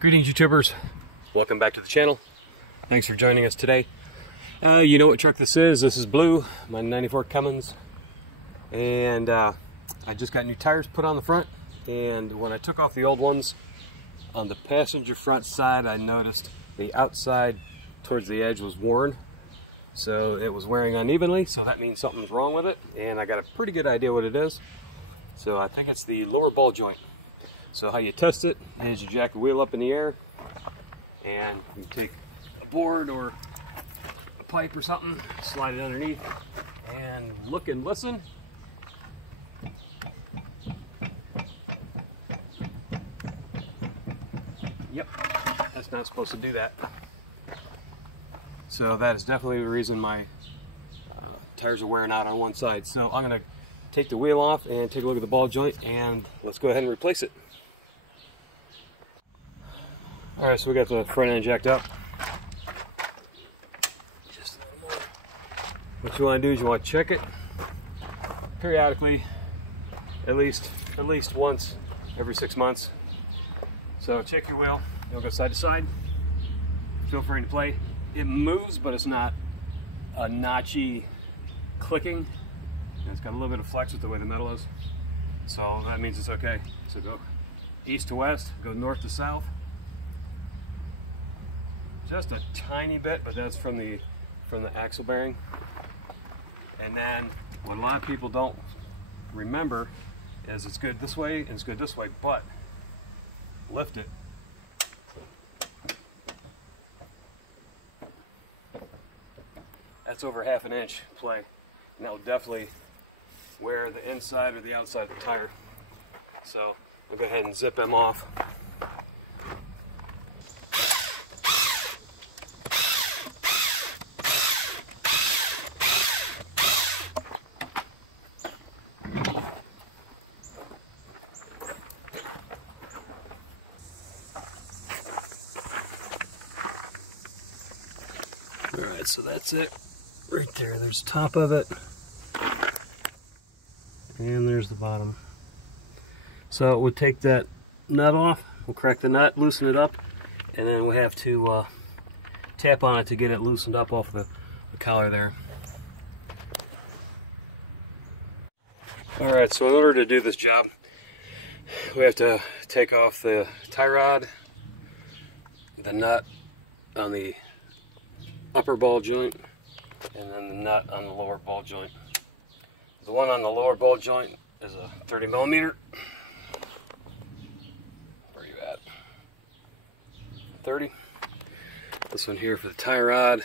Greetings, YouTubers. Welcome back to the channel. Thanks for joining us today. You know what truck this is. This is blue, my 94 Cummins. And I just got new tires put on the front. And when I took off the old ones, on the passenger front side, I noticed the outside towards the edge was worn. So it was wearing unevenly, so that means something's wrong with it. And I got a pretty good idea what it is. So I think it's the lower ball joint. So how you test it is you jack the wheel up in the air and you take a board or a pipe or something, slide it underneath and look and listen. Yep, that's not supposed to do that. So that is definitely the reason my tires are wearing out on one side. So I'm going to take the wheel off and take a look at the ball joint, and let's go ahead and replace it. Alright, so we got the front end jacked up. Just a little more. What you want to do is you want to check it periodically, at least once every 6 months. So check your wheel. It'll go side to side. Feel free to play. It moves, but it's not a notchy clicking. And it's got a little bit of flex with the way the metal is. So that means it's okay. So go east to west, go north to south. Just a tiny bit, but that's from the axle bearing. And then what a lot of people don't remember is it's good this way and it's good this way, but lift it. That's over ½ inch play, and that will definitely wear the inside or the outside of the tire. So we'll go ahead and zip them off. Alright, so that's it right there. There's the top of it, and there's the bottom. So we'll take that nut off, we'll crack the nut, loosen it up, and then we'll have to tap on it to get it loosened up off the collar there. Alright, so in order to do this job, we have to take off the tie rod, the nut on the upper ball joint, and then the nut on the lower ball joint. The one on the lower ball joint is a 30 millimeter. Where are you at? 30. This one here for the tie rod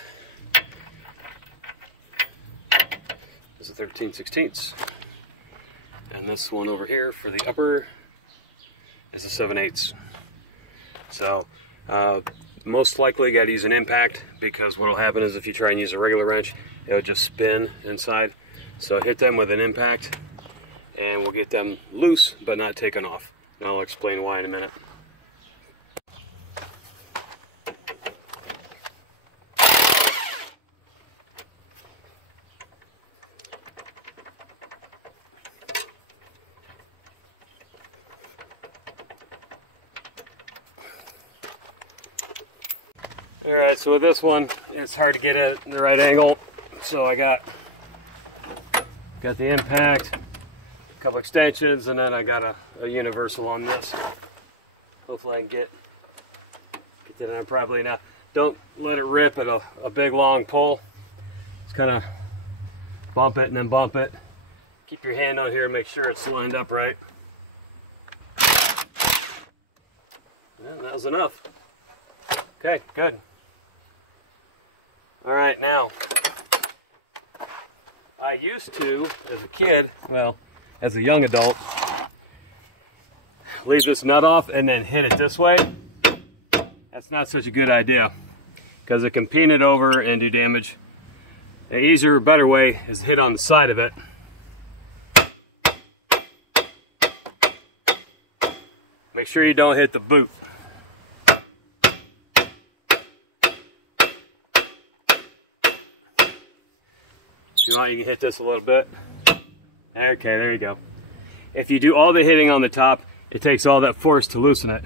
is a 13/16. And this one over here for the upper is a 7/8. So most likely got to use an impact, because what will happen is if you try and use a regular wrench, it'll just spin inside. So hit them with an impact and we'll get them loose but not taken off. And I'll explain why in a minute. Alright, so with this one, it's hard to get it in the right angle. So I got the impact, a couple extensions, and then I got a universal on this. Hopefully I can get that on properly. Now, don't let it rip at a big long pull. Just kind of bump it and then bump it. Keep your hand on here and make sure it's lined up right. And that was enough. Okay, good. Alright, now, I used to, as a kid, well, as a young adult, leave this nut off and then hit it this way. That's not such a good idea, because it can peen it over and do damage. The easier, better way is to hit on the side of it. Make sure you don't hit the boot. If you want, you can hit this a little bit. Okay, there you go. If you do all the hitting on the top, it takes all that force to loosen it.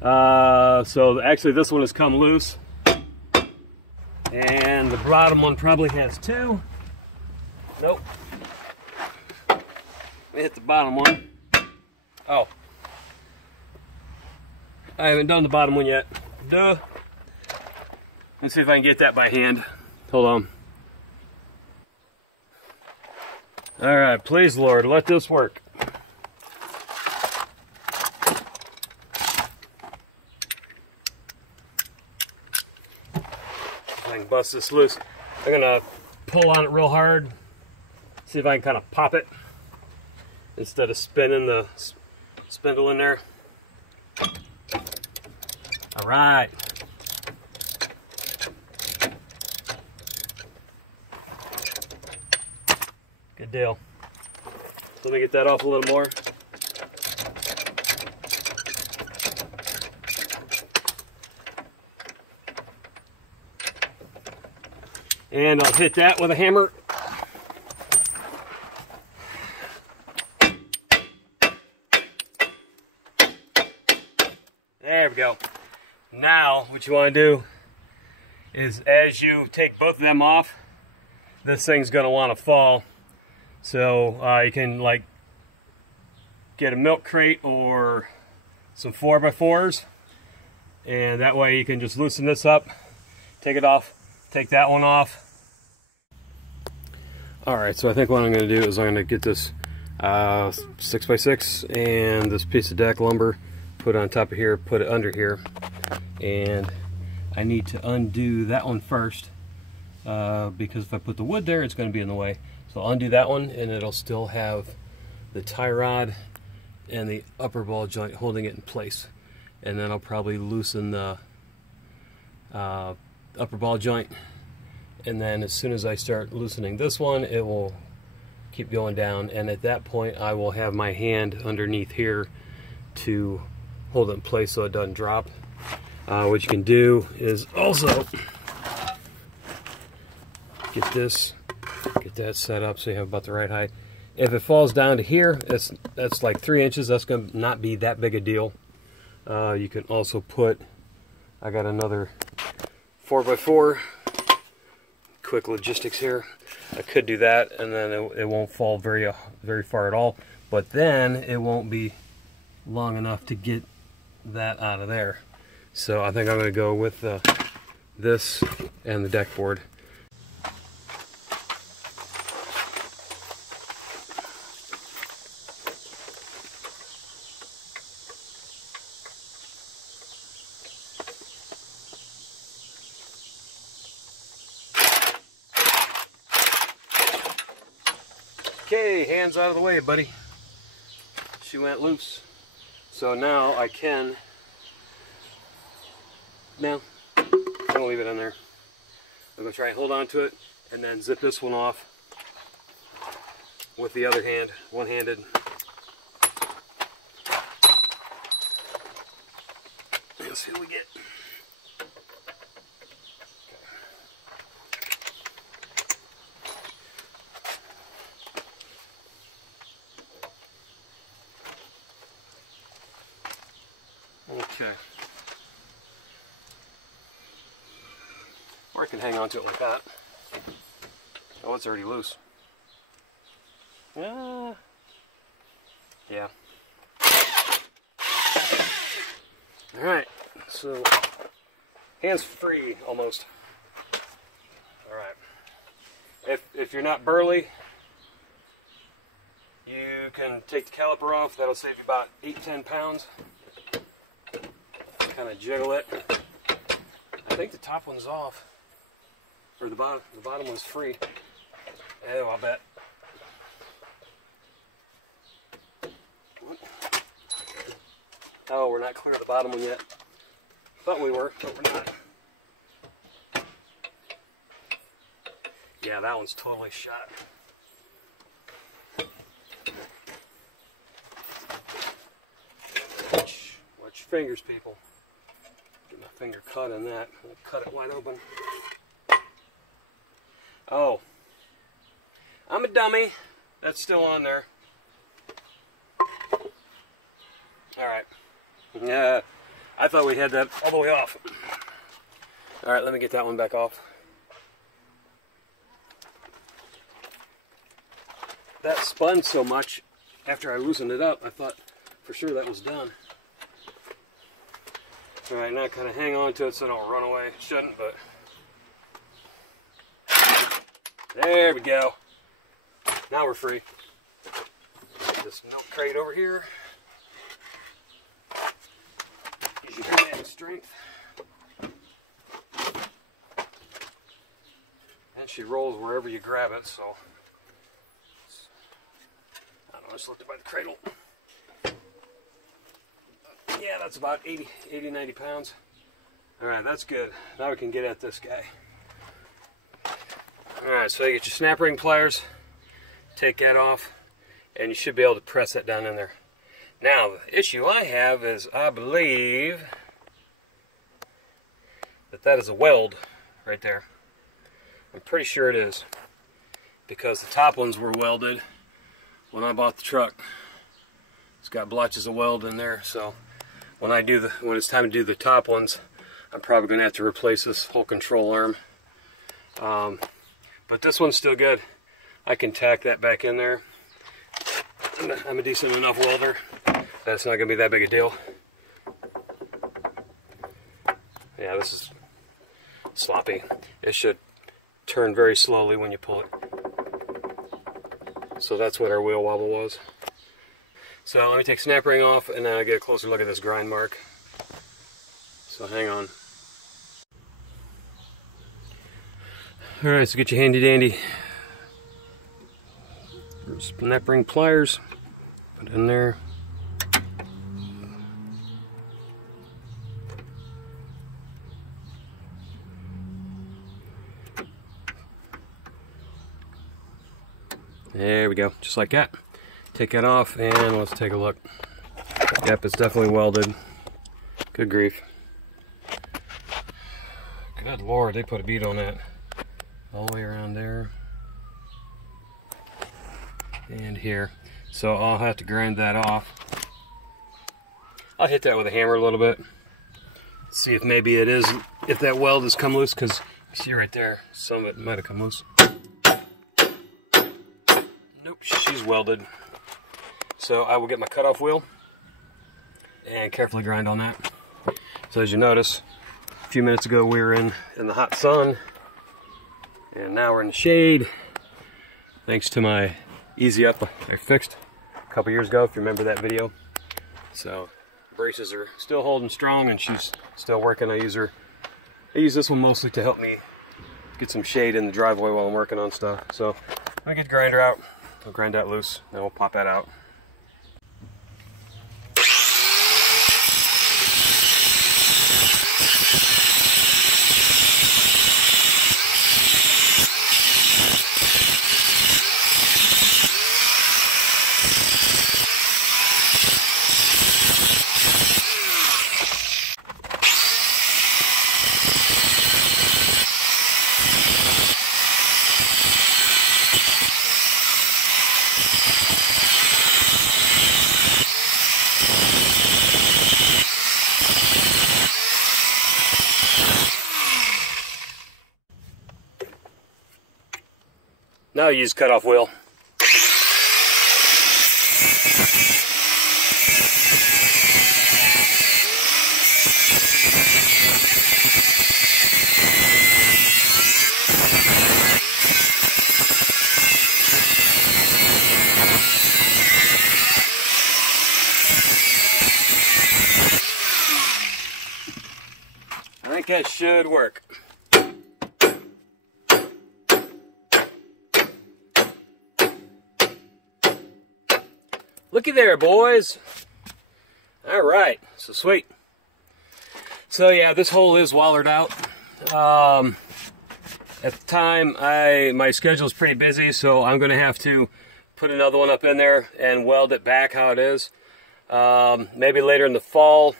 So actually this one has come loose. And the bottom one probably has two. Nope. Let me hit the bottom one. Oh. I haven't done the bottom one yet. Duh. Let's see if I can get that by hand. Hold on. Alright, please Lord, let this work. If I can bust this loose. I'm gonna pull on it real hard. See if I can kind of pop it instead of spinning the spindle in there. Alright. Good deal. Let me get that off a little more. And I'll hit that with a hammer. There we go. Now, what you want to do is as you take both of them off, this thing's going to want to fall. So you can like get a milk crate or some 4x4s, and that way you can just loosen this up, take it off, take that one off. Alright, so I think what I'm going to do is I'm going to get this 6x6 and this piece of deck lumber, put it on top of here, put it under here, and I need to undo that one first because if I put the wood there it's going to be in the way. So I'll undo that one and it'll still have the tie rod and the upper ball joint holding it in place, and then I'll probably loosen the upper ball joint, and then as soon as I start loosening this one it will keep going down, and at that point I will have my hand underneath here to hold it in place so it doesn't drop. What you can do is also get that set up so you have about the right height. If it falls down to here, that's like 3 inches. That's going to not be that big a deal. You can also put, I got another 4x4. Quick logistics here. I could do that, and then it won't fall very far at all. But then it won't be long enough to get that out of there. So I think I'm going to go with this and the deck board. Okay, hands out of the way, buddy. She went loose. So now I can, I'm gonna leave it in there. I'm gonna try and hold on to it and then zip this one off with the other hand, one-handed. Let's see what we get. Okay. Or I can hang on to it like that. Oh, it's already loose. Yeah. Alright, so hands free almost. Alright. If you're not burly, you can take the caliper off. That'll save you about 8-10 pounds. Kind of jiggle it. I think the top one's off, or the bottom one's free. Oh, I'll bet. Oh, we're not clear of the bottom one yet. Thought we were, but we're not. Yeah, that one's totally shot. Watch your fingers, people. Get my finger cut on that. I'll cut it wide open. Oh. I'm a dummy. That's still on there. Alright. Yeah. I thought we had that all the way off. All right, let me get that one back off. That spun so much after I loosened it up, I thought for sure that was done. All right, now kind of hang on to it so I don't run away. It shouldn't, but there we go. Now we're free. Get this milk crate over here. Use your hand strength. And she rolls wherever you grab it, so I don't know, just lift it by the cradle. Yeah, that's about 80, 90 pounds. All right, that's good. Now we can get at this guy. All right, so you get your snap ring pliers, take that off, and you should be able to press that down in there. Now, the issue I have is I believe that is a weld right there. I'm pretty sure it is, because the top ones were welded when I bought the truck. It's got blotches of weld in there, so when it's time to do the top ones, I'm probably going to have to replace this whole control arm. But this one's still good. I can tack that back in there. I'm a decent enough welder that it's not going to be that big a deal. Yeah, this is sloppy. It should turn very slowly when you pull it. So that's what our wheel wobble was. So let me take snap ring off and then I'll get a closer look at this grind mark. So hang on. Alright, so get your handy dandy snap ring pliers. Put it in there. There we go, just like that. Take that off and let's take a look. Yep, it's definitely welded. Good grief. Good Lord, they put a bead on that. All the way around there. And here. So I'll have to grind that off. I'll hit that with a hammer a little bit. See if maybe it is, if that weld has come loose, because you see right there, some of it might have come loose. Nope, she's welded. So I will get my cutoff wheel and carefully grind on that. So as you notice, a few minutes ago we were in the hot sun, and now we're in the shade. Thanks to my easy up I fixed a couple years ago, if you remember that video. So braces are still holding strong and she's still working. I use this one mostly to help me get some shade in the driveway while I'm working on stuff. So let me get the grinder out. I'll grind that loose, then we'll pop that out. Now use cutoff wheel. I think that should work. Looky there, boys. All right, so sweet. So yeah, this hole is wallered out. At the time, my schedule is pretty busy, so I'm going to have to put another one up in there and weld it back how it is. Maybe later in the fall,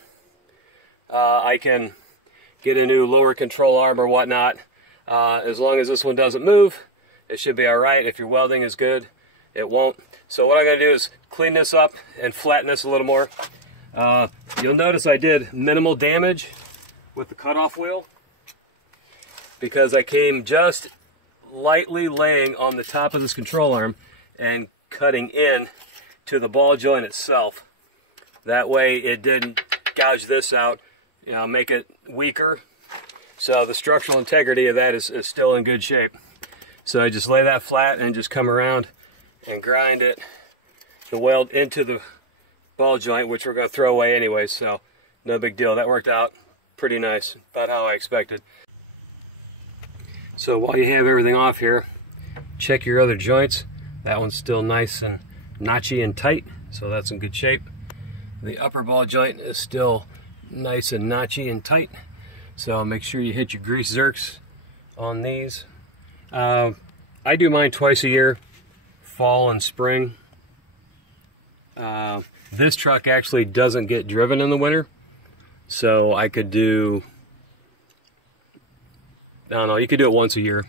I can get a new lower control arm or whatnot. As long as this one doesn't move, it should be all right. If your welding is good, it won't. So what I'm going to do is clean this up and flatten this a little more. You'll notice I did minimal damage with the cutoff wheel because I came just lightly laying on the top of this control arm and cutting in to the ball joint itself. That way it didn't gouge this out, you know, make it weaker. So the structural integrity of that is still in good shape. So I just lay that flat and just come around and grind it, the weld into the ball joint, which we're going to throw away anyway, so no big deal. That worked out pretty nice, about how I expected. So while you have everything off here, check your other joints. That one's still nice and notchy and tight, so that's in good shape. The upper ball joint is still nice and notchy and tight, so make sure you hit your grease zerks on these. I do mine twice a year, fall and spring. This truck actually doesn't get driven in the winter, so I could do, I don't know, you could do it once a year,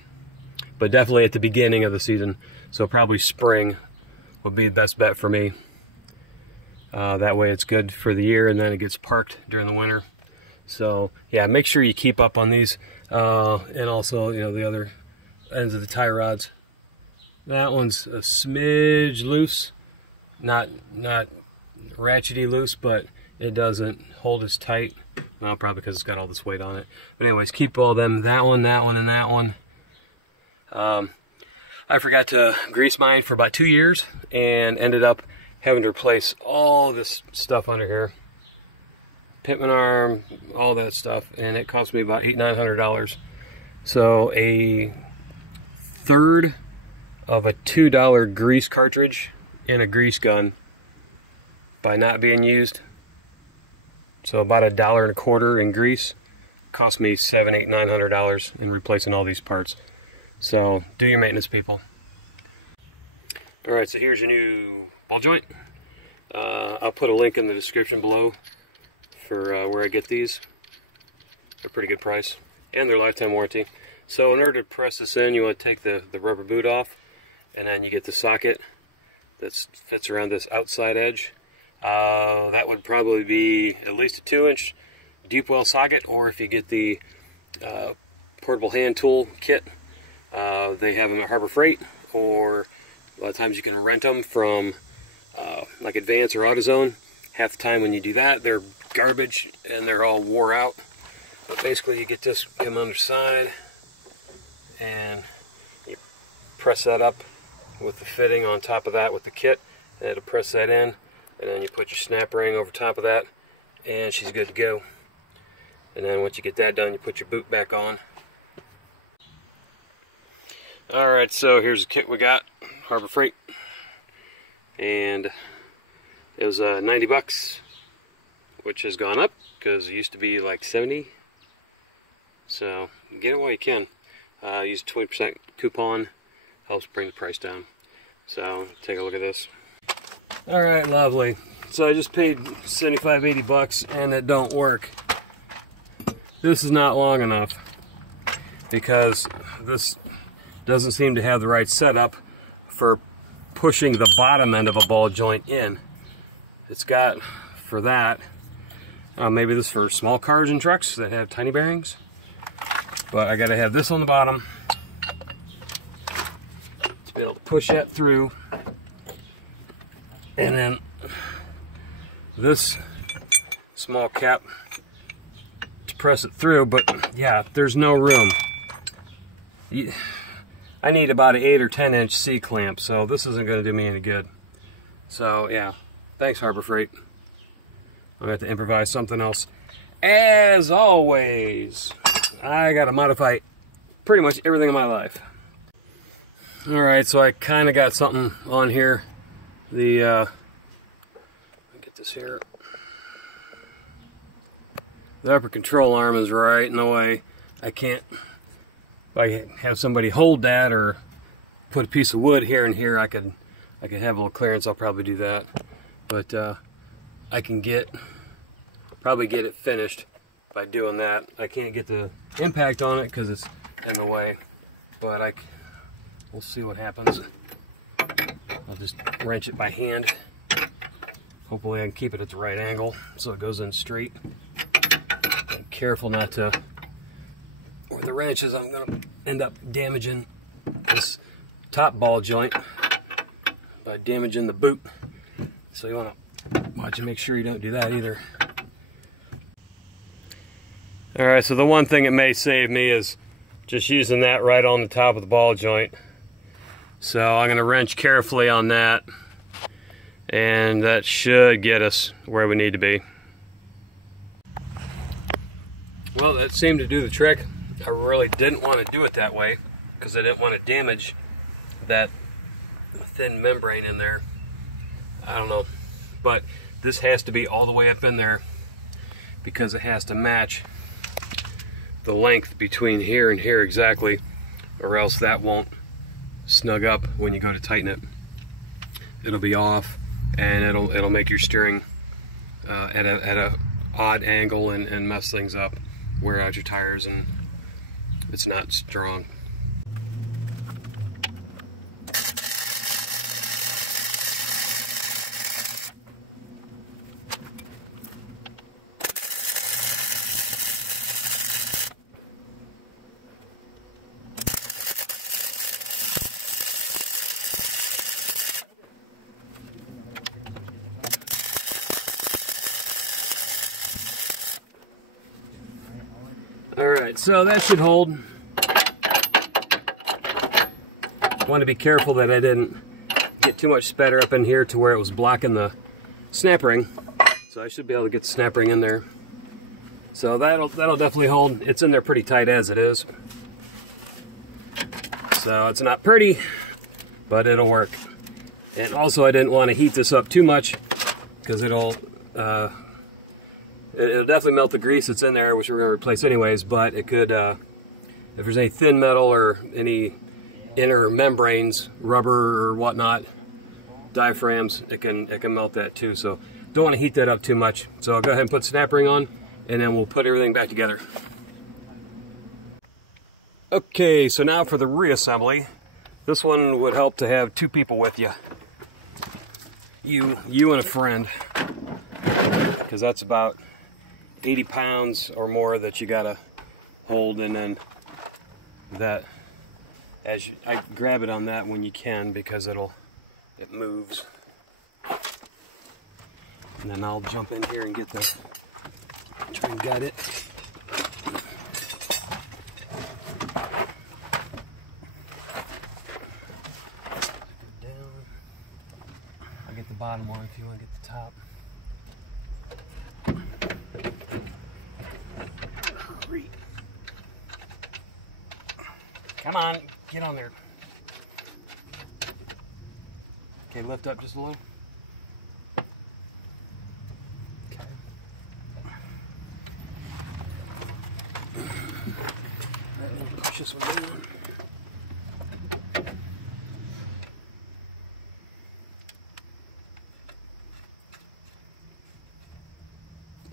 but definitely at the beginning of the season. So probably spring would be the best bet for me. That way it's good for the year, and then it gets parked during the winter. So yeah, make sure you keep up on these, and also, you know, the other ends of the tie rods. That one's a smidge loose, not ratchety loose, but it doesn't hold as tight. Well, probably because it's got all this weight on it. But anyways, keep all them, that one, and that one. I forgot to grease mine for about 2 years and ended up having to replace all this stuff under here. Pitman arm, all that stuff, and it cost me about $800–900. So a third of a $2 grease cartridge in a grease gun by not being used. So about $1.25 in grease cost me $700–900 in replacing all these parts. So do your maintenance, people. Alright, so here's your new ball joint. I'll put a link in the description below for where I get these. They're a pretty good price, and they're lifetime warranty. So in order to press this in, you want to take the rubber boot off, and then you get the socket that fits around this outside edge. That would probably be at least a 2-inch deep well socket, or if you get the portable hand tool kit, they have them at Harbor Freight, or a lot of times you can rent them from like Advance or AutoZone. Half the time when you do that, they're garbage and they're all wore out. But basically you get this, come on the side, and you press that up with the fitting on top of that with the kit, and it'll press that in, and then you put your snap ring over top of that, and she's good to go. And then once you get that done, you put your boot back on. Alright, so here's the kit we got, Harbor Freight, and it was 90 bucks, which has gone up because it used to be like 70. So get it while you can. Use a 20% coupon, helps bring the price down. So take a look at this. Alright, lovely. So I just paid 75–80 bucks and it don't work. This is not long enough because this doesn't seem to have the right setup for pushing the bottom end of a ball joint in. It's got for that, maybe this is for small cars and trucks that have tiny bearings, but I gotta have this on the bottom to be able to push that through, and then this small cap to press it through. But yeah, there's no room. I need about an 8 or 10-inch C-clamp, so this isn't going to do me any good. So yeah, thanks Harbor Freight. I'm going to have to improvise something else. As always, I got to modify pretty much everything in my life. Alright, so I kind of got something on here. Let me get this here. The upper control arm is right in the way. I can't, if I have somebody hold that or put a piece of wood here and here, I could have a little clearance. I'll probably do that. But I can probably get it finished by doing that. I can't get the impact on it because it's in the way, but we'll see what happens. I'll just wrench it by hand. Hopefully I can keep it at the right angle so it goes in straight. I'm careful not to, where the wrench is, I'm going to end up damaging this top ball joint by damaging the boot. So you want to watch and make sure you don't do that either. Alright, so the one thing it may save me is just using that right on the top of the ball joint. So I'm going to wrench carefully on that, and that should get us where we need to be. Well, that seemed to do the trick. I really didn't want to do it that way because I didn't want to damage that thin membrane in there. I don't know, but this has to be all the way up in there because it has to match the length between here and here exactly, or else that won't snug up when you go to tighten it. It'll be off, and it'll make your steering at a odd angle and mess things up, wear out your tires, and it's not strong. Alright, so that should hold. Want to be careful that I didn't get too much spatter up in here to where it was blocking the snap ring. So I should be able to get the snap ring in there. So that'll definitely hold. It's in there pretty tight as it is. So it's not pretty, but it'll work. And also I didn't want to heat this up too much because it'll definitely melt the grease that's in there, which we're going to replace anyways, but it could, if there's any thin metal or any inner membranes, rubber or whatnot, diaphragms, it can melt that too. So don't want to heat that up too much. So I'll go ahead and put snap ring on, and then we'll put everything back together. Okay, so now for the reassembly. This one would help to have two people with you. You and a friend, because that's about 80 pounds or more that you gotta hold, and then that, I grab it on that when you can because it moves. And then I'll jump in here and get try and gut it. Down. I'll get the bottom one if you want to get the top. Come on, get on there. Okay, lift up just a little. Okay. Right, push this one down.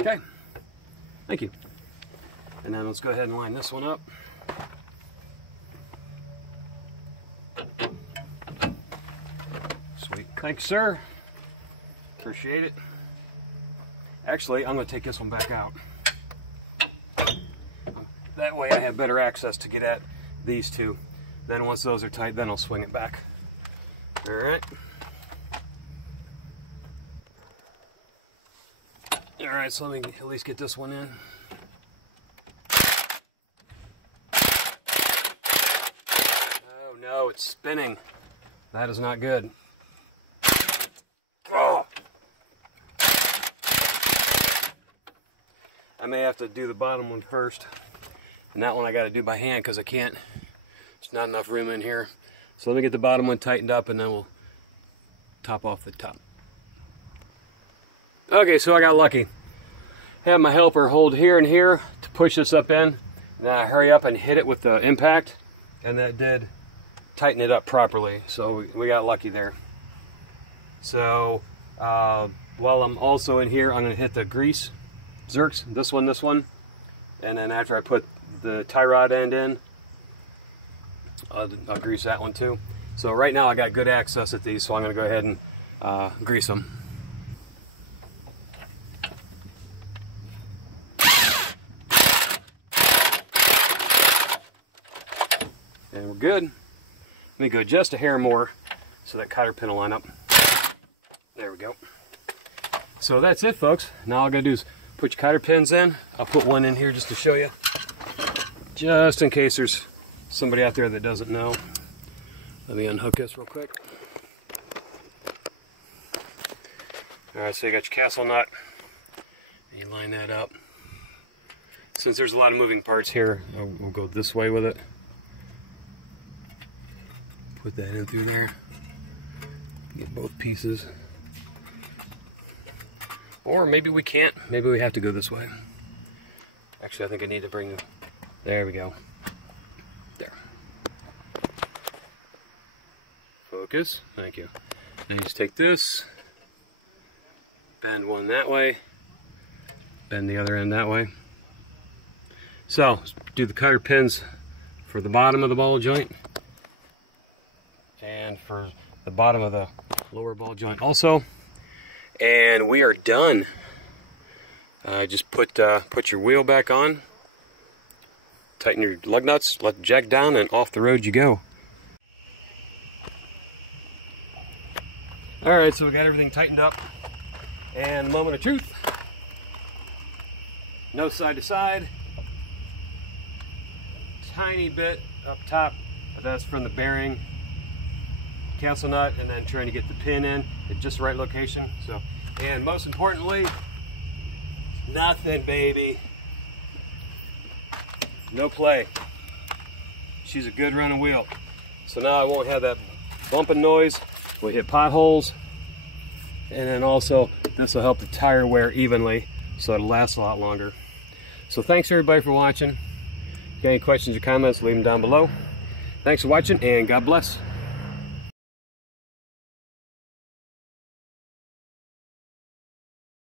Okay, thank you. And then let's go ahead and line this one up. Sweet. Thanks, sir. Appreciate it. Actually, I'm going to take this one back out. That way I have better access to get at these two. Then once those are tight, then I'll swing it back. All right. All right, so let me at least get this one in. Oh no, it's spinning. That is not good. Oh. I may have to do the bottom one first. And that one I got to do by hand because I can't. There's not enough room in here. So let me get the bottom one tightened up and then we'll top off the top. Okay, so I got lucky. Have my helper hold here and here to push this up in. Then I hurry up and hit it with the impact, and that did tighten it up properly. So we got lucky there. So while I'm also in here, I'm going to hit the grease zerks, this one, and then after I put the tie rod end in, I'll grease that one too. So right now I got good access at these, so I'm going to go ahead and grease them. And we're good. Let me go just a hair more so that cotter pin will line up. There we go. So that's it, folks. Now all I gotta do is put your cotter pins in. I'll put one in here just to show you, just in case there's somebody out there that doesn't know. Let me unhook this real quick. Alright, so you got your castle nut. And you line that up. Since there's a lot of moving parts here, we'll go this way with it. Put that in through there. Get both pieces. Or maybe we can't. Maybe we have to go this way. Actually, I think I need to bring... There we go. There. Focus. Thank you. Now you just take this, bend one that way, bend the other end that way. So, do the cotter pins for the bottom of the ball joint and for the bottom of the lower ball joint also. And we are done. Just put your wheel back on, tighten your lug nuts, let the jack down, and off the road you go. Alright, so we got everything tightened up. And moment of truth. No side to side. Tiny bit up top, but that's from the bearing, castle nut, and then trying to get the pin in at just the right location. So, and most importantly, nothing, baby. No play. She's a good running wheel. So now I won't have that bumping noise. We'll hit potholes, and then also this will help the tire wear evenly, so it'll last a lot longer. So thanks everybody for watching. If you have any questions or comments, leave them down below. Thanks for watching, and God bless.